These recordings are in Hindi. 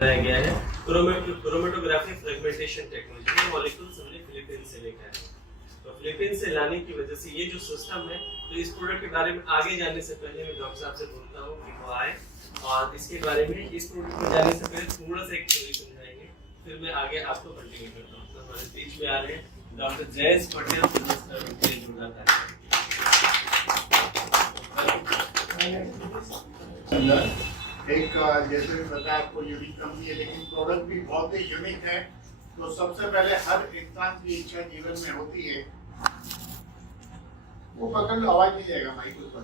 बनाया गया है क्रोमेटोग्राफी फ्रेगमेंटेशन टेक्नोलॉजी। ये मॉलिक्यूल्स हमने फिलीपींस से लेकर है। तो फिलीपींस से लाने की वजह से ये जो सिस्टम है, तो इस प्रोडक्ट के बारे में आगे जाने से पहले मैं डॉक्टर साहब से बोलता हूँ कि वो आए और इसके बारे में, इस प्रोडक्ट में जाने से पहले थोड़ा सा एक थ्योरी समझाएंगे, फिर मैं आगे आपको कंटिन्यू करता हूँ। तो हमारे बीच में आ रहे हैं डॉक्टर जयेश पटेल, उनसे जुड़ना था। एक जैसे भी बताया आपको यूनिक कंपनी है, लेकिन प्रोडक्ट भी बहुत ही यूनिक है। तो सबसे पहले हर इंसान की इच्छा जीवन में होती है, वो पकड़ लो, आवाज नहीं जाएगा माइक ऊपर।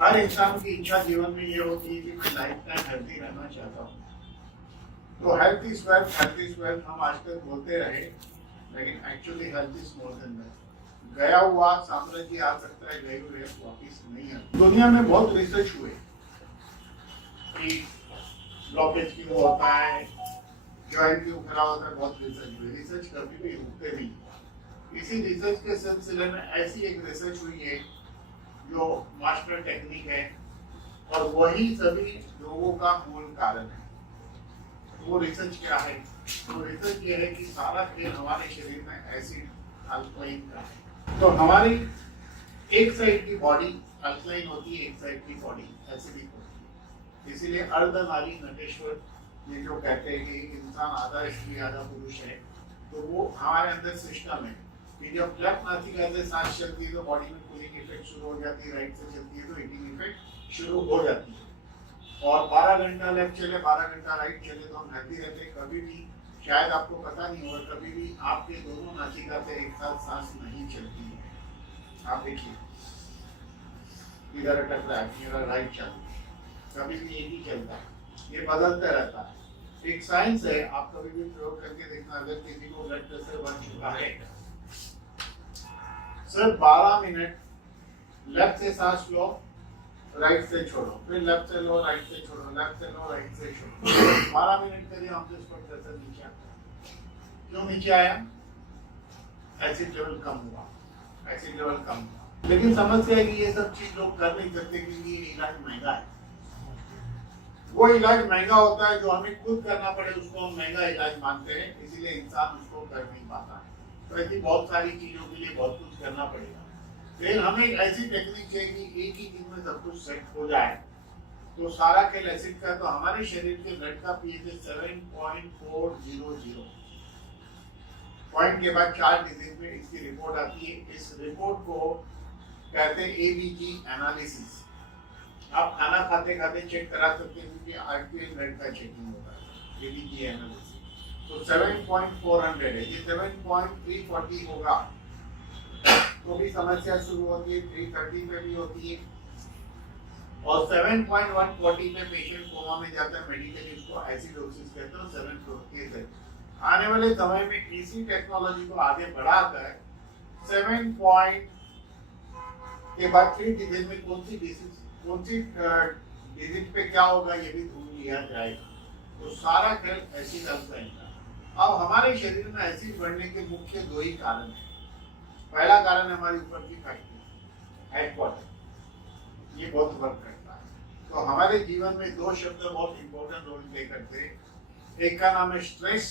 हर इंसान की इच्छा जीवन में ये होती है कि मैं लाइफ टाइम हेल्थी रहना चाहता हूँ। तो health is wealth, health is wealth हम आज तक बोलते रहे, लेकिन actually health is more than wealth. गया हुआ साम्राज्य आ सकता है, गई हुई वापिस नहीं आती। दुनिया में बहुत रिसर्च हुए कि ब्लॉकेज क्यों होता है, जॉइंट क्यों खराब होता है, बहुत रिसर्च हुई। रिसर्च कभी भी रुकते नहीं। इसी रिसर्च के सिलसिले में ऐसी एक रिसर्च हुई है जो मास्टर टेक्निक है, और वही सभी रोगों का मूल कारण है। वो रिसर्च क्या है? तो रिसर्च ये है कि सारा खेल हमारे शरीर में एसिड अल्कलाइन का है। तो हमारी एक साइड की बॉडी अल्कलाइन होती है, एक साइड की बॉडी एसिडिक होती है। इसीलिए अर्धनारी नटेश्वर ये जो कहते हैं कि इंसान आधा स्त्री आधा पुरुष है, तो वो हमारे अंदर सिस्टम है कि जब लेफ्ट नासिका से सांस चलती है तो बॉडी में कूलिंग इफेक्ट शुरू हो जाती है, राइट से चलती है तो हीटिंग इफेक्ट शुरू हो जाती है। और 12 घंटा लेफ्ट चले 12 घंटा राइट चले तो हम हेल्थी रहते हैं। कभी भी शायद आपको पता नहीं होगा, कभी भी आपके दोनों नासिका से एक साथ सांस नहीं चलती है। आप देखिए, इधर अटक रहा है, मेरा राइट चालू, कभी भी एक ही चलता है, ये बदलता रहता है। एक साइंस है, आप कभी भी प्रयोग करके देखना। अगर किसी को ब्लड प्रेशर बढ़ चुका है, सिर्फ 12 मिनट लेफ्ट से सांस लो, राइट से छोड़ो, फिर लेफ्ट से लो, राइट से छोड़ो, लेफ्ट से लो, राइट से छोड़ो। 12 मिनट करिए, हमसे ब्लड प्रेशर नीचे आता है। क्यों नीचे आया? एसिड लेवल कम हुआ, एसिड लेवल कम हुआ। लेकिन समस्या है कि ये सब चीज लोग कर नहीं सकते क्योंकि ये इलाज महंगा है। वो इलाज महंगा होता है जो हमें खुद करना पड़े, उसको हम महंगा इलाज मानते हैं, इसीलिए इंसान उसको कर नहीं पाता है। तो ऐसी बहुत सारी चीजों के लिए बहुत कुछ करना पड़ेगा। लेकिन हमें एक ऐसी टेक्निक चाहिए कि एक ही दिन में सब कुछ सेट हो जाए। तो सारा खेल एसिड का। तो हमारे शरीर के ब्लड का पीएच है 7.400। पॉइंट के बाद 4 डिजिट में इसकी रिपोर्ट आती है। इस रिपोर्ट को कहते हैं एबीजी एनालिसिस। आप खाना खाते खाते चेक करा सकते हैं कि आरटीएल ब्लड का चेकिंग होता है, एबीजी एनालिसिस। तो 7.400 है, ये 7.340 होगा तो भी समस्या शुरू होती है, 330 पे भी होती है, और 7.140 पे पेशेंट कोमा में जाता है। मेडिकली उसको एसिडोसिस कहते हैं। 7 है। आने वाले समय में इसी टेक्नोलॉजी को आगे बढ़ाकर 7 पॉइंट के बाद 3 डिजिट में कौन सी डिजिट पे क्या होगा ये भी ढूंढ लिया जाएगा। तो सारा खेल एसिड अल्कलाइन का। अब हमारे शरीर में एसिड बढ़ने के मुख्य 2 ही कारण हैं। पहला कारण है हमारी ऊपर की फैक्ट्री, हेडक्वार्टर, ये बहुत वर्क करता है। तो हमारे जीवन में 2 शब्द बहुत इंपॉर्टेंट रोल प्ले करते हैं। एक का नाम है स्ट्रेस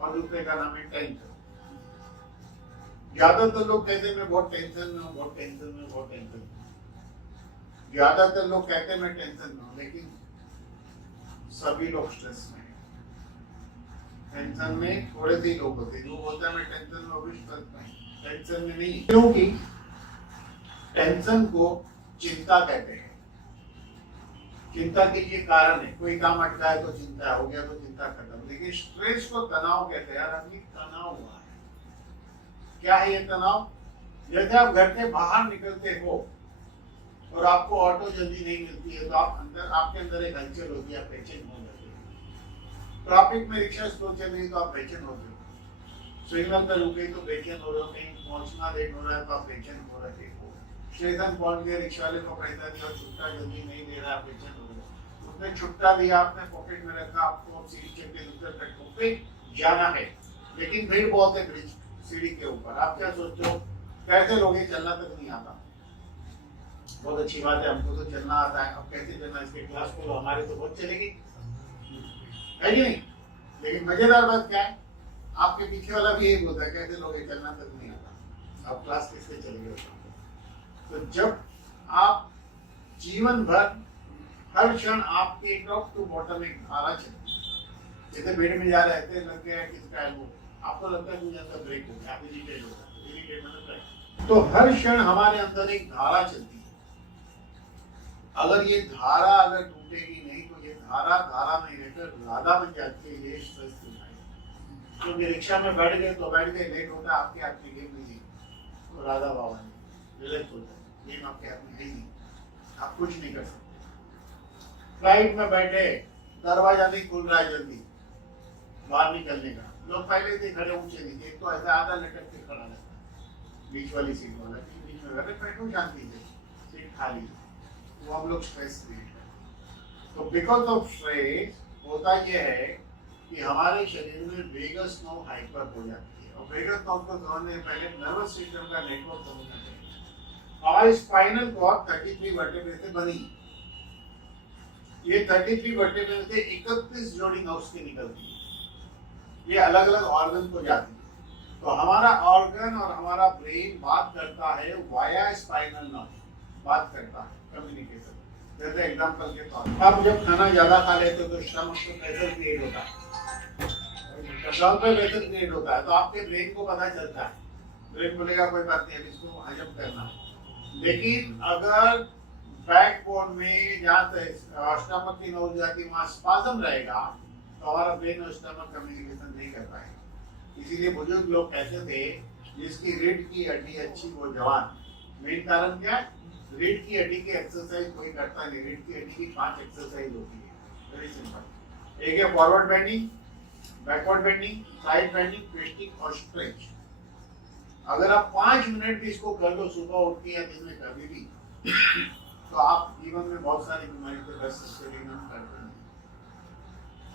और दूसरे का नाम है टेंशन। ज्यादातर लोग कहते हैं मैं बहुत टेंशन में हूँ, बहुत टेंशन में, बहुत टेंशन में। ज्यादातर लोग कहते हैं मैं टेंशन में हूँ, लेकिन सभी लोग स्ट्रेस में हैं। टेंशन में थोड़े से लोग होते हैं जो बोलते हैं मैं टेंशन में, अभी स्ट्रेस में, टेंशन में नहीं। क्योंकि टेंशन को चिंता कहते हैं। चिंता के ये कारण है, कोई काम अटका है तो चिंता हो गया तो चिंता खत्म। लेकिन स्ट्रेस को तनाव कहते हैं। यार अभी तनाव हुआ है, क्या है ये तनाव? जैसे आप घर से बाहर निकलते हो और आपको ऑटो जल्दी नहीं मिलती है तो आपके अंदर एक हलचल होती है, आप बेचैन हो जाते हो। ट्रैफिक में रिक्शा स्लो चल रही है तो आप बेचैन हो रहे हो। सिग्नल पर रुके तो बेचैन हो रहे हो, कहीं पहुंचना लेट हो रहा है तो आप बेचैन हो रहे हो। स्टेशन पहुंच गए, रिक्शा वाले को पैसा दिया और छुट्टा जल्दी नहीं दे रहा, बेचैन हो रहे हो। उसने छुट्टा दिया, आपने पॉकेट में रखा, आपको सीढ़ी चढ़ के दूसरे प्लेटफॉर्म पे जाना है, लेकिन भीड़ बहुत है ब्रिज सीढ़ी के ऊपर। आप क्या सोचते हो, कैसे लोग चलना तक नहीं आता? बहुत अच्छी बात है, हमको तो चलना आता है। अब कैसे चलना, इसके क्लास खोलो, हमारे तो बहुत चलेगी। है कि नहीं? लेकिन मजेदार बात क्या है, आपके पीछे वाला भी यही बोलता है कैसे लोग चलना तक नहीं आता, आप क्लास किससे चलेंगे? तो जब आप जीवन भर हर क्षण आपके टॉप टू बॉटम एक धारा चलती है, जैसे बेड में जा रहे थे लग गया किसका है वो, आपको लगता है मुझे अंदर ब्रेक हो गया, आप इरिटेट हो जाते, इरिटेट मतलब ब्रेक। तो हर क्षण हमारे अंदर एक धारा चलती है, अगर ये धारा अगर टूटेगी नहीं तो ये धारा धारा नहीं रहकर राधा बन जाती है, ये स्ट्रेस दिखाएगा। क्योंकि रिक्शा में बैठ गए तो बैठ गए, लेट होता है आपके हाथ में गेम नहीं है, तो राधा बाबा ने रिलैक्स होता है, गेम आपके हाथ में है ही नहीं, आप कुछ नहीं कर सकते। फ्लाइट में बैठे, दरवाजा नहीं खुल रहा है जल्दी बाहर निकलने का, लोग पहले से खड़े ऊंचे नीचे, एक तो ऐसा आधा लटक के खड़ा रहता है बीच वाली सीट वाला, बीच में बैठे बैठो शांति से, सीट खाली, वो हम लोग स्ट्रेस क्रिएट करते। तो बिकॉज ऑफ स्ट्रेस होता यह है कि हमारे शरीर में वेगस नर्व हाइपर हो जाती है, और वेगस नर्व को समझने से पहले नर्वस सिस्टम का नेटवर्क समझना चाहिए। हमारी स्पाइनल कॉर्ड 33 वर्टेब्रे से बनी, ये 33 वर्टेब्रे से 31 जोड़ी नर्व्स की निकलती है, ये अलग अलग ऑर्गन को जाती है। तो हमारा ऑर्गन और हमारा ब्रेन बात करता है वाया स्पाइनल नर्व, बात करता है कम्युनिकेशन। जैसे एग्जांपल के तौर पर आप जब खाना ज्यादा खा लेते हो तो स्टमक पे प्रेशर क्रिएट होता है, स्टमक पे प्रेशर क्रिएट होता है, तो आपके ब्रेन को पता चलता है, ब्रेन बोलेगा कोई बात नहीं, इसको हजम करना है। लेकिन अगर बैकबोन में जहाँ से स्टमक की नोज जाती है वहाँ स्पाज्म रहेगा, तो हमारा ब्रेन और स्टमक कम्युनिकेशन नहीं कर पाएगा। इसीलिए बुजुर्ग लोग कहते थे जिसकी रीढ़ की हड्डी अच्छी वो जवान। मेन कारण क्या है? रीढ़ की हड्डी की एक्सरसाइज कोई करता नहीं, रीढ़ की हड्डी की 5 एक्सरसाइज होती है, वेरी सिंपल। एक है forward bending, backward bending, side bending, twisting और स्ट्रेच। अगर आप 5 मिनट भी इसको कर लो सुबह उठ के या दिन में कभी भी, तो आप जीवन में बहुत सारी बीमारी से बच सकते हैं।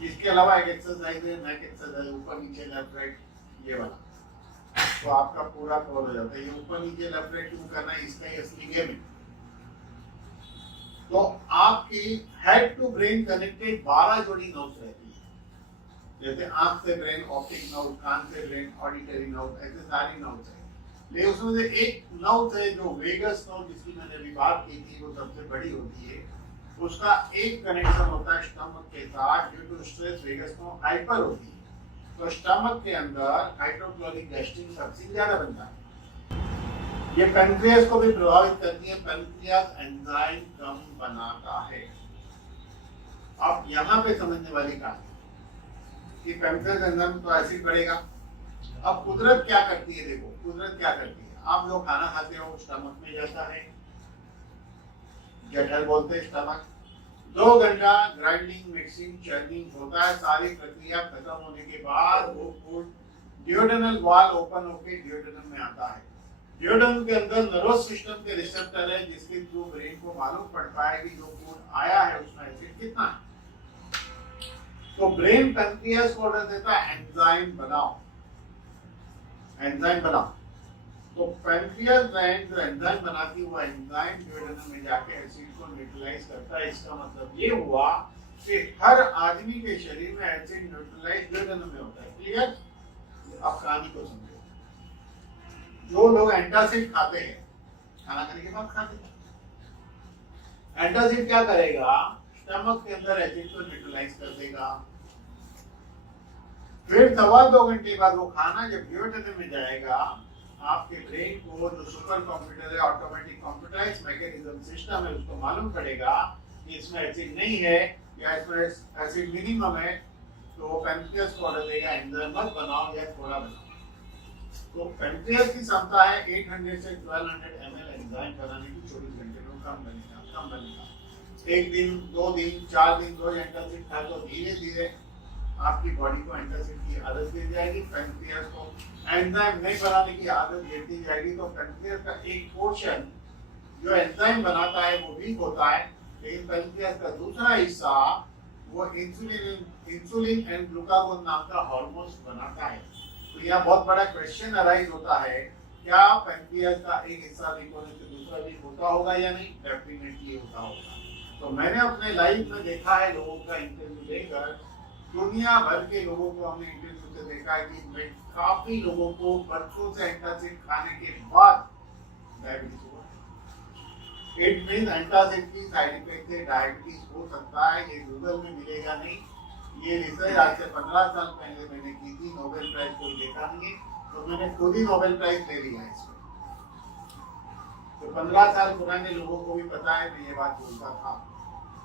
इसके अलावा एक एक्सरसाइज है नेक एक्सरसाइज, ऊपर नीचे लेफ्ट राइट ये वाला, तो आपका पूरा कवर हो जाता है। ये ऊपर नीचे लेफ्ट राइट क्यों करना है, इसका ही असली गेम है। तो आपकी हेड टू ब्रेन कनेक्टेड 12 जोड़ी नर्व्स रहती है, जैसे आंख से ब्रेन ऑप्टिक नर्व, कान से ब्रेन ऑडिटरी नर्व, ऐसे सारी नर्व्स है। लेकिन उसमें से एक नर्व है जो वेगस नर्व, जिसकी मैंने अभी बात की थी, वो सबसे बड़ी होती है, उसका एक कनेक्शन होता है स्टमक के साथ। Due to stress vagus nerve hyper होती है, तो स्टमक के अंदर हाइड्रोक्लोरिक गैस्ट्रिक सबसे ज्यादा बनता है। ये पैंक्रियास को भी प्रभावित करती है, पैंक्रियास एंजाइम कम बनाता है। अब यहाँ पे समझने वाली कहानी कि पैंक्रियास एंजाइम तो एसिड बढ़ेगा। अब कुदरत क्या करती है, देखो कुदरत क्या करती है। आप लोग खाना खाते हो, स्टमक में जाता है, जठर बोलते हैं स्टमक। 2 घंटा ग्राइंडिंग, मिक्सिंग, चर्निंग होता है, सारी प्रक्रिया खत्म होने के बाद वो फूड ड्यूडेनल वॉल ओपन होकर ड्यूडेनम में आता है। ड्यूडेनम के अंदर नर्वस सिस्टम के रिसेप्टर है, जिसके थ्रू ब्रेन को मालूम पड़ता है कि जो फूड आया है उसमें एसिड कितना है। तो ब्रेन पैंक्रियास को ऑर्डर देता है एंजाइम बनाओ, एंजाइम बनाओ। तो पैंक्रियास ग्लैंड जो एंजाइम बनाती है, वो एंजाइम ड्यूडेनम में जाके एसिड को न्यूट्रलाइज करता है। इसका मतलब ये हुआ कि हर आदमी के शरीर में एसिड न्यूट्रलाइज ड्यूडेनम में होता है। क्लियर? अब कहानी को समझो। जो लोग एंटासिड खाते हैं, खाना खाने के बाद खाते हैं, एंटासिड क्या करेगा, स्टमक के अंदर एसिड को न्यूट्रलाइज कर देगा। फिर 2.25 घंटे बाद वो खाना जब ड्यूडेनम में जाएगा, आपके ब्रेन को जो सुपर कंप्यूटर है, ऑटोमेटिक कंप्यूटराइज मैकेनिज्म सिस्टम है, उसको मालूम पड़ेगा कि इसमें एसिड नहीं है या इसमें एसिड मिनिमम है, तो वो पैंक्रियास को ऑर्डर देगा एंजाइम मत बनाओ या थोड़ा बनाओ। तो पैंक्रियास की क्षमता है 800 से 1200 ml एंजाइम बनाने की 24 घंटे में, कम बनेगा। 1 दिन, 2 दिन, 4 दिन रोज एंटासिड खाए तो धीरे धीरे आपकी बॉडी को एंटासिड की आदत दी जाएगी, पैंक्रियास को एंजाइम नहीं बनाने की आदत देती जाएगी। तो पैंक्रियास का एक पोर्शन जो एंजाइम बनाता है वो वीक होता है, लेकिन पैंक्रियास का दूसरा हिस्सा वो इंसुलिन एंड ग्लूकागोन नाम का हार्मोन्स बनाता है। तो यह बहुत बड़ा क्वेश्चन अराइज होता है, क्या पैंक्रियास का एक हिस्सा वीक होने से दूसरा वीक होता होगा या नहीं? डेफिनेटली होता होगा। तो मैंने अपने लाइफ में देखा है लोगों का इंटरव्यू लेकर दुनिया भर के लोगों को हमने इंटरव्यू से देखा है कि काफी लोगों को बरसों से एंटासिड खाने के बाद डायबिटीज हुआ। इट मीन एंटासिड की साइड इफेक्ट से डायबिटीज हो सकता है। ये गूगल में मिलेगा नहीं। ये रिसर्च आज से 15 साल पहले मैंने की थी। नोबेल प्राइज कोई देखा नहीं है, तो मैंने खुद ही नोबेल प्राइज ले लिया इसमें। तो 15 साल पुराने लोगों को भी पता है मैं ये बात बोलता था,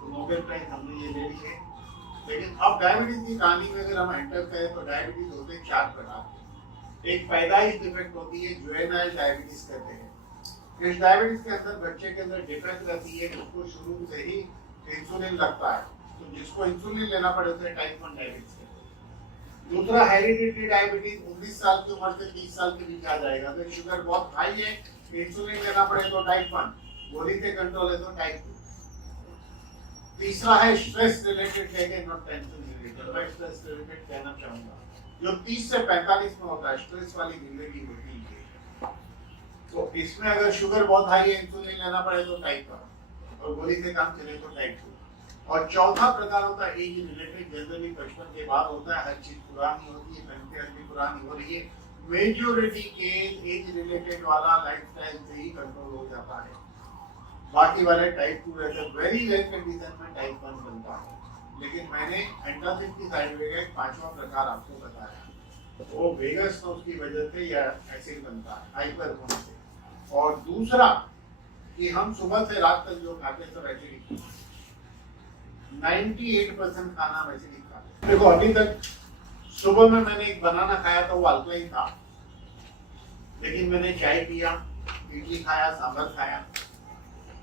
तो नोबेल प्राइज हमने ये ले लिए। लेकिन अब डायबिटीज की कहानी में अगर हम एंटर करें तो डायबिटीज होते हैं 4 प्रकार के। एक पैदाइश डिफेक्ट होती है, जुवेनाइल डायबिटीज कहते हैं। इस डायबिटीज के अंदर बच्चे के अंदर डिफेक्ट रहती है, उसको शुरू से ही इंसुलिन लगता है, तो जिसको इंसुलिन लेना पड़े उसे टाइप 1 डायबिटीज कहते हैं। दूसरा हेरिडिटरी डायबिटीज 19 साल की उम्र से 30 साल के बीच आ जाएगा। अगर शुगर बहुत हाई है, इंसुलिन लेना पड़े तो टाइप 1, गोली से कंट्रोल है तो टाइप 2। तीसरा है स्ट्रेस रिलेटेड, कहते नॉट टेंशन रिलेटेड। मैं स्ट्रेस रिलेटेड कहना चाहूंगा जो 30 से 45 में होता है, स्ट्रेस वाली जिंदगी होती है। तो इसमें अगर शुगर बहुत हाई है, इंसुलिन लेना पड़े तो टाइप 1 और गोली से काम चले तो टाइप 2। और चौथा प्रकार होता है एज रिलेटेड, जनरली 55 के बाद होता है। हर चीज पुरानी होती है, पैंक्रियाज भी पुरानी हो रही है। मेजॉरिटी के एज रिलेटेड वाला लाइफस्टाइल से ही कंट्रोल हो जाता है। बाकी वाले टाइप 2 रहते हैं। वेरी रेयर कंडीशन में टाइप 1 बनता है। लेकिन मैंने एंटासिड की साइड में एक 5वां प्रकार आपको बताया, वो वेगस तो उसकी वजह से या एसिड बनता है हाइपर होने से। और दूसरा कि हम सुबह से रात तक जो खाते हैं सब एसिडिक, 98% खाना हम एसिडिक खाते हैं। देखो अभी तक सुबह में मैंने एक बनाना खाया था, वो अल्कलाइन था, लेकिन मैंने चाय पिया, इडली खाया, सांभर खाया,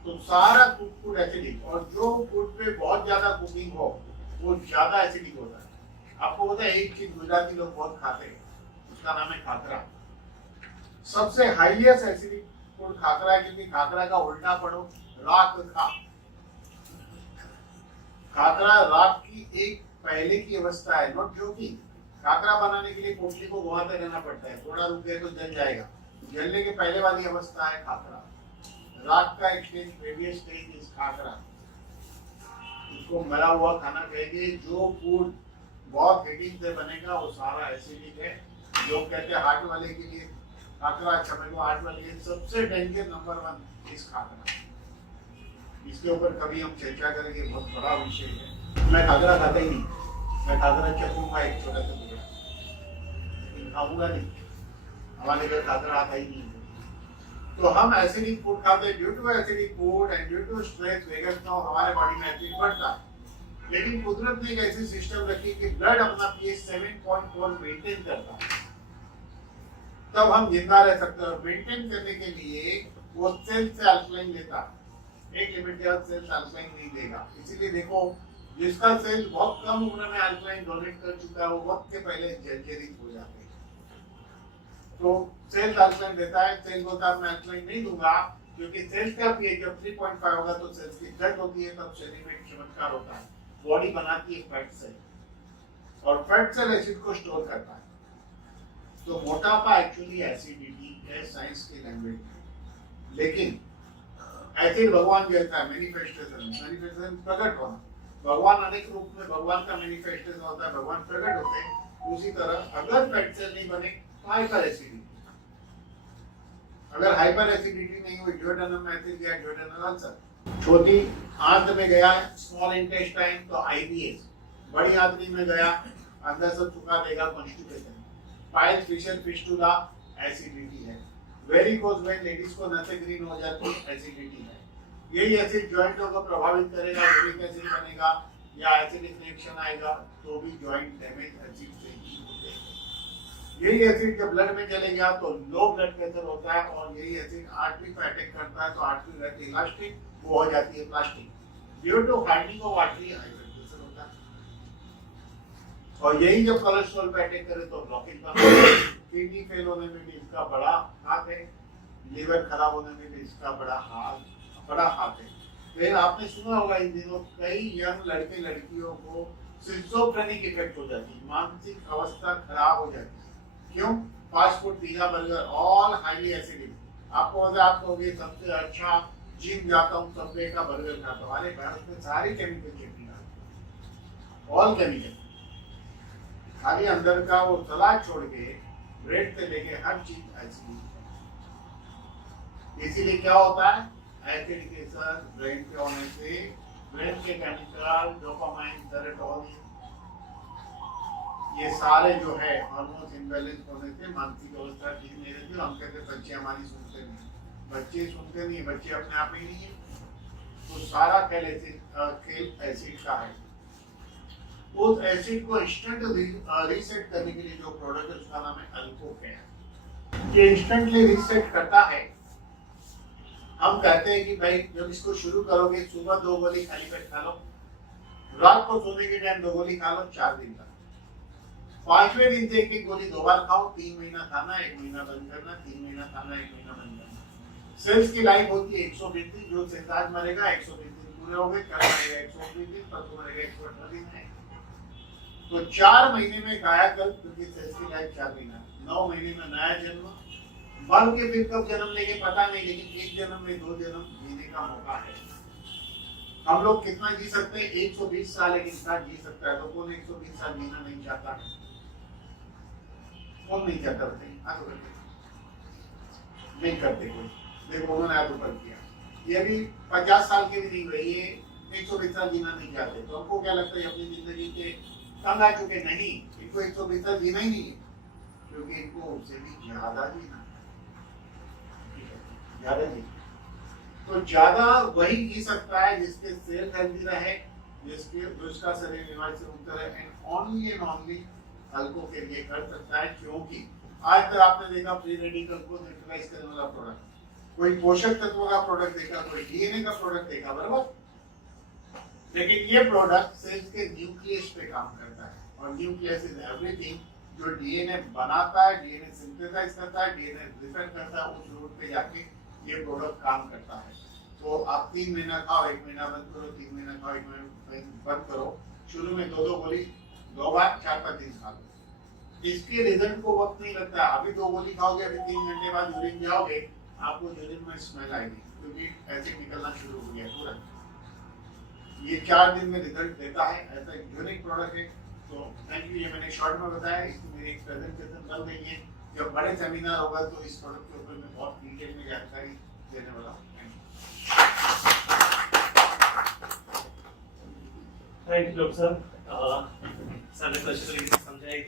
तो सारा फूड एसिडिक। और जो फूड पे बहुत ज्यादा कुकिंग हो वो ज्यादा एसिडिक होता है। आपको पता है एक चीज गुजराती लोग बहुत खाते हैं, उसका नाम है खाकरा। सबसे हाईएस्ट एसिडिक फूड खाकरा है, क्योंकि खाकरा का उल्टा पढ़ो राख खा। खाकरा राख की एक पहले की अवस्था है, नॉट जोकिंग। खाकरा बनाने के लिए पोटली को घुमाते रहना पड़ता है, थोड़ा रुक गए तो जल जाएगा। जलने के पहले वाली अवस्था है खाकरा। राख का एक स्टेज, प्रीवियस स्टेज इज खाकरा। उसको मरा हुआ खाना कहेंगे। जो फूड बहुत हीटिंग से बनेगा वो सारा एसिडिक है। लोग कहते हैं हार्ट वाले के लिए खाकरा अच्छा, मेरे को हार्ट वाले के लिए सबसे डेंजर नंबर 1 इस खाकरा। इसके ऊपर कभी हम चर्चा करेंगे, बहुत बड़ा विषय है। मैं खाकरा खाता ही नहीं, मैं खाकरा चखूंगा एक छोटा सा टुकड़ा, लेकिन खाऊंगा नहीं। हमारे घर खाकरा आता ही नहीं। तो हम एसिडिक फूड खाते हैं। Due to acidic food and due to stress vagus now हमारे बॉडी में एसिड बढ़ता है। लेकिन कुदरत ने एक ऐसी सिस्टम रखी कि ब्लड अपना पीएच 7.4 मेंटेन करता है, तब हम जिंदा रह सकते हैं। और मेंटेन करने के लिए वो सेल से अल्कलाइन लेता है, एक लिमिट के बाद सेल अल्कलाइन नहीं देगा। इसीलिए देखो जिसका सेल बहुत कम उम्र में अल्कलाइन डोनेट कर चुका है वो वक्त के पहले जर्जरित हो जाते हैं। तो सेल अल्कलाइन देता है। सेल बोलता है मैं अल्कलाइन नहीं दूंगा, क्योंकि सेल का पीएच जब 3.5 होगा तो सेल्स की डेथ होती है, तब शरीर में एक चमत्कार होता है, बॉडी बनाती है फैट सेल, और फैट सेल एसिड को स्टोर करता है। तो मोटापा एक्चुअली एसिडिटी है साइंस की लैंग्वेज में। लेकिन एसिड भगवान जैसा है, मैनिफेस्टेशन प्रकट होना। भगवान अनेक रूप में, भगवान का मैनिफेस्टेशन होता है, भगवान प्रकट होते हैं। उसी तरह अगर फैट सेल नहीं बने हाइपर एसिडिटी, अगर हाइपर एसिडिटी नहीं हुई, ड्यूडेनम में एसिड गया, ड्यूडेनल अल्सर। छोटी आंत में गया स्मॉल इंटेस्टाइन तो आईबीएस, बड़ी आंतड़ी में गया अंदर से चुका देगा constipation. Pile fissure fistula acidity है। वेरिकोज वेन लेडीज को नसें ग्रीन हो जाती है, एसिडिटी है। यही एसिड जॉइंटों को प्रभावित करेगा, यूरिक एसिड बनेगा या एसिडिक रिएक्शन आएगा तो भी जॉइंट डैमेज एसिड से ही होते हैं। यही एसिड जब ब्लड में चले गया तो लो ब्लड प्रेशर होता है, और यही एसिड आर्टरी पे अटैक करता है तो आर्टरी रहती है इलास्टिक, वो हो जाती है plastic. Due to hardening of artery high blood pressure होता है। और यही जब कोलेस्ट्रॉल पे अटैक करे तो ब्लॉकेज बनता है। किडनी फेल होने में भी इसका बड़ा हाथ है, लीवर खराब होने में भी इसका बड़ा हाथ है। फिर आपने सुना होगा इन दिनों कई यंग लड़के लड़कियों को सिजोफ्रेनिक इफेक्ट हो जाती है, मानसिक अवस्था खराब हो जाती है। क्यों? Fast food, pizza, burger all highly acidic. आपको आप कहोगे सबसे अच्छा जिम जाता हूँ, सबवे का बर्गर खाता हूँ। हमारे भारत में सारी केमिकल चटनी ऑल केमिकल। खाली अंदर का वो सलाद छोड़ के ब्रेड से लेके हर चीज ऐसी। इसीलिए क्या होता है, एसिड के साथ ब्रेन के होने से ब्रेन के केमिकल डोपामाइन, सेरोटोनिन, ये सारे जो है हार्मोन्स इम्बैलेंस होने से मानसिक अवस्था ठीक नहीं रहती। हम कहते बच्चे हमारी सुनते नहीं, बच्चे सुनते नहीं, बच्चे अपने आप ही नहीं है। तो सारा खेल एसिड का है। उस एसिड को इंस्टेंट रीसेट करने के लिए जो प्रोडक्ट है उसका नाम है अल्कोकेन। ये इंस्टेंटली रीसेट करता है। हम कहते हैं कि भाई जब इसको शुरू करोगे सुबह 2 गोली खाली पेट खा लो, रात को सोने के टाइम 2 गोली खा लो 4 दिन तक। 5वें दिन से 1 गोली 2 बार खाओ, 3 महीना खाना, 1 महीना बंद करना, 3 महीना खाना, 1 महीना बंद करना। सेल्स की लाइफ होती है 120 दिन। जो सेल्स आज मरेगा 120 दिन पूरे हो गए, कल मरेगा 120 दिन, परसों मरेगा 118 दिन है। तो 4 महीने में गाया कर, क्योंकि सेल्स की लाइफ 4 महीना, 9 महीने में नया जन्म। मर के फिर कब जन्म लेंगे पता नहीं, लेकिन 1 जन्म में 2 जन्म जीने का मौका है। हम लोग कितना जी सकते हैं? 120 साल एक इंसान जी सकता है। तो कौन 120 साल जीना नहीं चाहता? कौन नहीं चाहता? बताइए, हाथ ऊपर कीजिए। नहीं करते कोई। देखो उन्होंने हाथ ऊपर किया। ये भी 50 साल के भी नहीं हुए, ये 120 साल जीना नहीं चाहते। तो हमको क्या लगता है अपनी जिंदगी के तंग आ चुके? नहीं, इनको 120 साल जीना ही नहीं है, क्योंकि इनको उससे भी ज्यादा जीना, ज्यादा जी। तो ज्यादा वही जी सकता है जिसके सेहत हेल्दी रहे, जिसका शरीर बीमारी से मुक्त रहे। एंड ओनली अल्को के लिए कर सकता है, क्योंकि आज तक आपने देखा फ्री रेडिकल को न्यूट्रलाइज करने वाला प्रोडक्ट, कोई पोषक तत्व का प्रोडक्ट देखा, कोई डीएनए का प्रोडक्ट देखा, बराबर। लेकिन ये प्रोडक्ट सेल्स के न्यूक्लियस पे काम करता है, और न्यूक्लियस इज एवरीथिंग। जो डीएनए बनाता है, डीएनए सिंथेसाइज करता है, डीएनए रिपेयर करता है, उस रूट पे जाके ये प्रोडक्ट काम करता है। तो आप 3 महीना खाओ, 1 महीना बंद करो, 3 महीना खाओ, 1 महीना बंद करो। शुरू में 2 गोली 2 बार 4-5 दिन खा लो। इसके रिजल्ट को वक्त नहीं लगता। अभी 2 गोली खाओगे, अभी 3 घंटे बाद यूरिन जाओगे, आपको यूरिन में स्मेल आएगी, क्योंकि एसिड निकलना शुरू हो गया तुरंत। ये 4 दिन में रिजल्ट देता है। ऐसा एक यूनिक प्रोडक्ट है। तो थैंक यू। ये मैंने शॉर्ट में बताया, इसकी मेरी एक प्रेजेंटेशन चल रही है। जब बड़े सेमिनार होगा तो इस प्रोडक्ट के ऊपर मैं बहुत डिटेल में जानकारी देने वाला हूँ। थैंक यू डॉक्टर साहब। सारे क्वेश्चन समझाई दी।